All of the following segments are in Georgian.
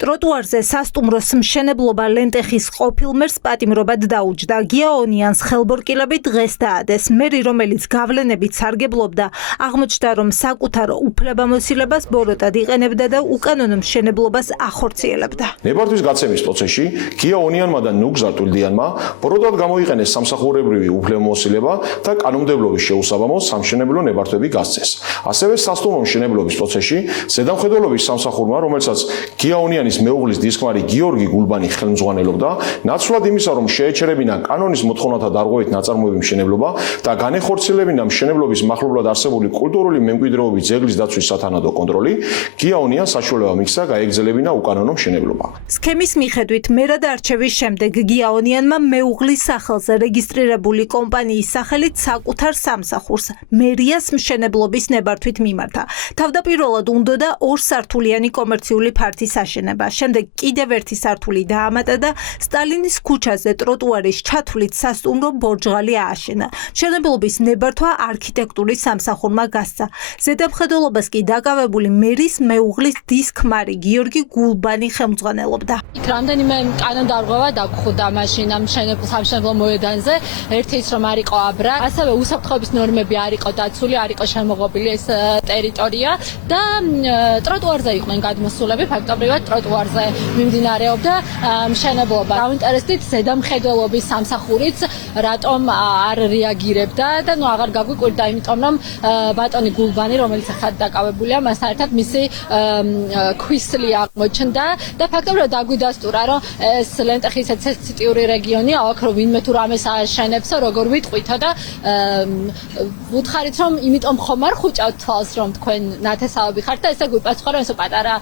ტროტუარზე სასტუმროს მშენებლობა ლენტეხის ყოფილ მერს პატიმრობად დაუჯდა. გიაონიანს ხელბორკილები დღეს დაადეს. მერი, რომელიც გავლენებით სარგებლობდა, აღმოჩნდა, რომ საკუთარ უფლებამოსილებას ბოროტად იყენებდა და უკანონო მშენებლობას ახორციელებდა. ნებართვის გაცემის პროცესში გიაონიანმა და ნუგზარ ტულდიანმა ბოროტად გამოიყენეს სამსახურებრივი უფლებამოსილება და კანონმდებლობის შეუსაბამოდ სამშენებლო ნებართვები გასცეს. ასევე სასტუმრო მშენებლობის პროცესში ზედამხედველობის სამსახურმა, რომელსაც გიაონიანი მეუღლის დისკმარი გიორგი გულბანი ხელმძღვანელობდა, ნაცვლად იმისა, რომ შეეჩერებინა კანონის მოთხოვნათა დარღვევით ნაწარმოები მშენებლობა და განეხორციელებინა მშენებლობის მახლობლად არსებული კულტურული მემკვიდრეობის ძეგლის დაცვის სათანადო კონტროლი, გიაონიანს საშუალება მისცა გაეგრძელებინა უკანონო მშენებლობა. სქემის მიხედვით მერად არჩევის შემდეგ გიაონიანმა მეუღლის სახელზე რეგისტრირებული კომპანიის სახელით საკუთარ სამსახურს მერიას მშენებლობის ნებართვით მიმართა. თავდაპირველად უნდოდა 2 სართულიანი კომერციული ფართის აშენება. შემდეგ კიდევ ერთი სართული დაამატა და სტალინის ქუჩაზე ტროტუარის ჩათვლით სასტუმრო ბორჯღალი ააშენა. მშენებლობის ნებართვა არქიტექტურის სამსახურმა გასცა. ზედამხედველობას კი დაკავებული მერის მეუღლის დისკმარი გიორგი გულბანი ხელმძღვანელობდა. იქ რამდენიმე კანონდარღვევა დაგხვდა მაშინ ამ სამშენებლო მოედანზე. ერთი ის რომ არ იყო აბრა, ასევე უსაფრთხოების ნორმები არ იყო დაცული, არ იყო შემოღობილი ეს ტერიტორია და ტროტუარზე იყვნენ გადმოსულები, ფაქტობრივად ტროტუარზე მიმდინარეობდა მშენებლობა. დაინტერესდით ზედამხედველობის სამსახურიც რატომ არ რეაგირებდა და აღარ გაგვიკვირდა, იმიტომ რომ ბატონი გულბანი, რომელიც ახლა დაკავებულია, მასთან ერთად მისი ქვისლი აღმოჩნდა და ფაქტობრივად დაგვიდასტურა, რომ ეს ლენტეხის სენსიტიური რეგიონია, აქ რომ ვინმე თუ რამეს ააშენებსო, როგორ ვიტყვითო და ვუთხარით, რომ იმიტომ ხომ არ ხუჭავთ თვალს, რომ თქვენ ნათესავები ხართ და ესე გვიპასუხა, რომ ეს პატარა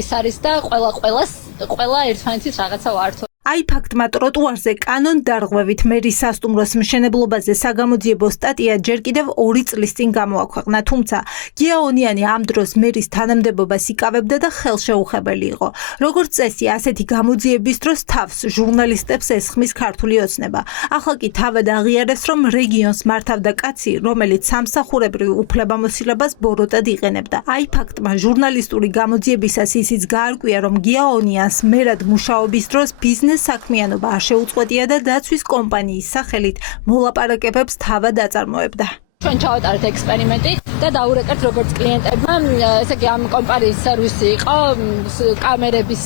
ის არის და ყველა ერთმანეთის რაღაცა ვართო. აი ფაქტმა ტროტუარზე კანონდარღვევით მერის სასტუმროს მშენებლობაზე საგამოძიებო სტატია ჯერ კიდევ 2 წლის წინ გამოაქვეყნა, თუმცა გიაონიანი ამ დროს მერის თანამდებობას იკავებდა და ხელშეუხებელი იყო. როგორც წესი, ასეთი გამოძიების დროს თავს ჟურნალისტებს ესხმის ქართული ოცნება. ახლა კი თავად აღიარეს, რომ რეგიონს მართავდა კაცი, რომელიც სამსახურებრივ უფლებამოსილებას ბოროტად იყენებდა. აი ფაქტმა ჟურნალისტური გამოძიებისას ისიც გაარკვია, რომ გიაონიანს მერად მუშაობის დროს ბიზნეს საქმიანობა არ შეუწყვეტია და დაცვის კომპანიის სახელით მოლაპარაკებებს თავად აწარმოებდა. ჩვენ ჩავატარეთ ექსპერიმენტი და დაურეკეთ როგორც კლიენტებმა, ესე იგი ამ კომპანიის სერვისი იყო, კამერების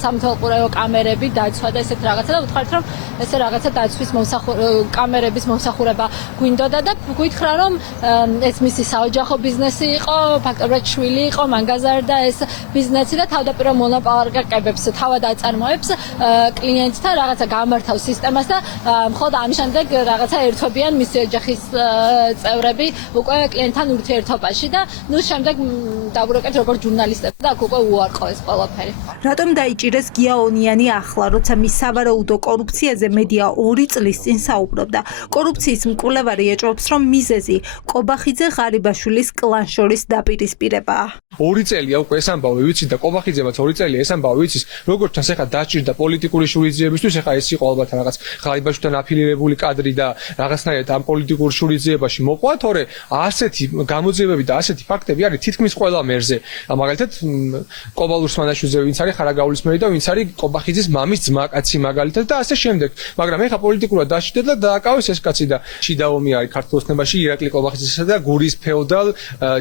სამთვალყურეო კამერები დაცვა და ესეთ რაღაცა და ვთქვათ, რომ ესე რაღაცა დაცვის კამერების მომსახურება გვინდოდა და გვითხრა, რომ ეს მისი საოჯახო ბიზნესი იყო, ფაქტობრივად შვილი იყო, მან გაზარდა ეს ბიზნესი და თავდაპირველ მოლაპარაკებებს თავად აწარმოებს კლიენტთან, რაღაცა გამართავს სისტემას და მხოლოდ ამ შემდეგ რაღაცა ერთვებიან მისი ოჯახის წევრები უკვე კლიენტთან ურთიერთობაში და ნუ შემდეგ დავურეკეთ როგორც ჟურნალისტები და აქ უკვე უარყო ეს ყველაფერი. რატომ დაიჭირეს გიაონიანი ახლა, როცა მის სავარაუდო კორუფციაზე მედია 2 წლის წინ საუბრობდა? კორუფციის მკვლევარი ეჭვობს, რომ მიზეზი კობახიძე ღარიბაშვილის კლანს შორის დაპირისპირებაა. 2 წელია უკვე ეს ამბავი ვიცით და კობახიძემაც 2 წელია ეს ამბავი ვიცის, როგორც ჩანს ახლა დაჭირდა პოლიტიკური შურიძიებისთვის, ახლა ეს იყო ალბათ რაღაც ღარიბაშვილთან აფილირებული კადრი და რაღაცნაირად ამ პოლიტიკურ შურიძიებაში მოყვა, თორე ასეთი გამოძიებები და ასეთი ფაქტები არის თითქმის ყველა მერზე. მაგალითად კობალურ სმანაშვილზე ვინც არის ხარაგაულის მერი და ვინც არის კობახიძის მამის ძმაკაცი მაგალითად და ასე შემდეგ. მაგრამ ეხა პოლიტიკურად დაჭირდა და დააკავეს ეს კაცი და შიდა ომი არის ქართულ ოცნებაში ირაკლი კობახიძესა და გურის ფეოდალ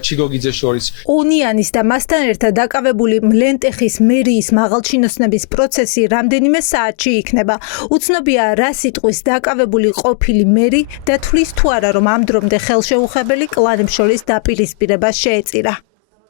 ჩიგოგიძეს შორის. ონიანის და მასთან ერთად დაკავებული ლენტეხის მერიის მაღალჩინოსნების პროცესი რამდენიმე საათში იქნება. უცნობია რა სიტყვის დაკავებული ყოფილი მერი და თვლის თუ არა, რომ ამ დრომდე ხელშეუხებელი კლანებს შორის დაპირისპირებას შეეწირა.